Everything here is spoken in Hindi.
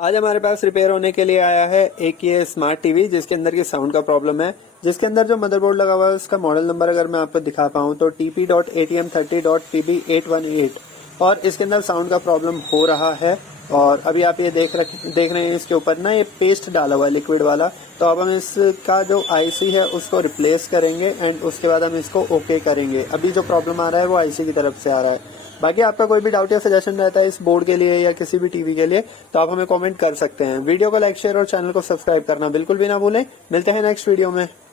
आज हमारे पास रिपेयर होने के लिए आया है एक ये स्मार्ट टीवी जिसके अंदर की साउंड का प्रॉब्लम है। जिसके अंदर जो मदरबोर्ड लगा हुआ है उसका मॉडल नंबर अगर मैं आपको दिखा पाऊँ तो TP.ATM30.PB818 और इसके अंदर साउंड का प्रॉब्लम हो रहा है। और अभी आप ये देख रहे हैं इसके ऊपर ना ये पेस्ट डाला हुआ है लिक्विड वाला। तो अब हम इसका जो आईसी है उसको रिप्लेस करेंगे एंड उसके बाद हम इसको ओके करेंगे। अभी जो प्रॉब्लम आ रहा है वो आईसी की तरफ से आ रहा है। बाकी आपका कोई भी डाउट या सजेशन रहता है इस बोर्ड के लिए या किसी भी टीवी के लिए तो आप हमें कमेंट कर सकते हैं। वीडियो को लाइक शेयर और चैनल को सब्सक्राइब करना बिल्कुल भी ना भूलें। मिलते हैं नेक्स्ट वीडियो में।